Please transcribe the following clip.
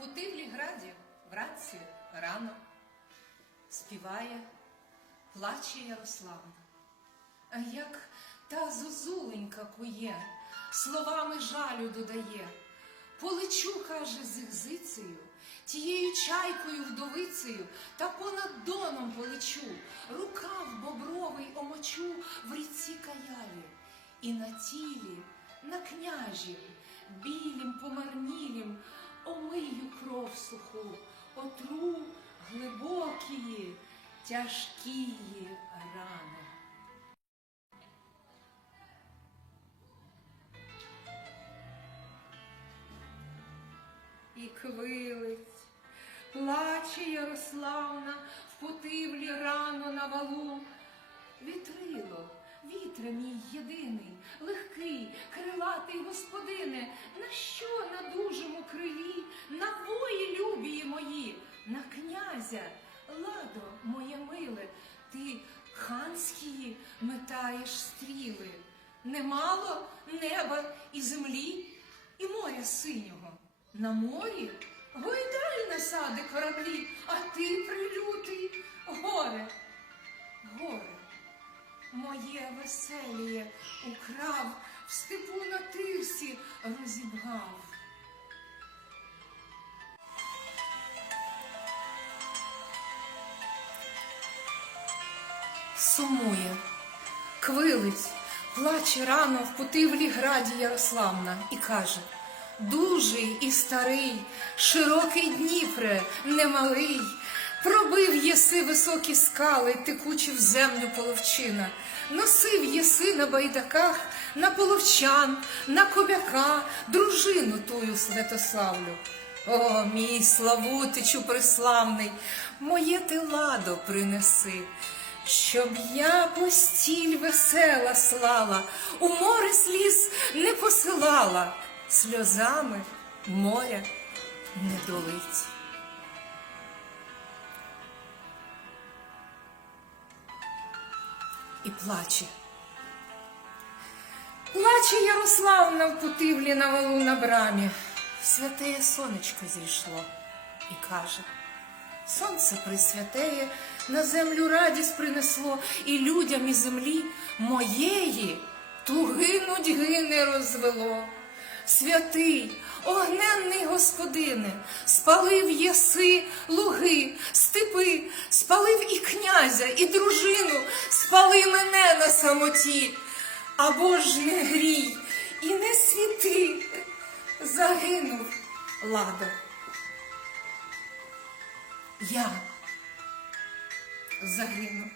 Путивлі-граді вранці рано співає, плаче Ярославна. А як та зозуленька кує, словами жалю додає. Полечу, каже, з тією чайкою вдовицею, та понад доном полечу, рукав бобровий омочу в ріці каялі, і на тілі, на княжім, білім помарнілім, омию кров суху, отру глибокії, тяжкії рани. І квилить, плаче Ярославна в потивлі рано на валу. Вітрило, вітре мій єдиний, легкий, крилатий господине, на що на дужому крилі, на вої любії мої, на князя, ладо, моє миле, ти ханські метаєш стріли. Немало неба і землі, і моря синього. На морі гойдай насади кораблі, а ти прилютий горе, горе, моє веселіє украв, в степу на тирсі розібгав. Сумує, квилить, плаче рано в путивлі граді Ярославна і каже Дужий і старий, широкий Дніпре, немалий, пробив єси високі скали, текучі в землю половчина, носив єси на байдаках, на половчан, на кобяка, дружину тую Святославлю. О, мій Славутичу преславний, моє ти ладо принеси, щоб я постіль весела слала, у море сліз не посилала, сльозами моря не долить. І плаче. Плаче Ярославна в путивлі на валу на брамі. Святеє сонечко зійшло і каже, сонце присвятеє, на землю радість принесло, і людям і землі моєї туги нудьги не розвело. Святий, огненний господине, спалив єси луги, степи, спалив і князя, і дружину, спали мене на самоті, або ж не грій і не світи, загинув ладо. Я загину.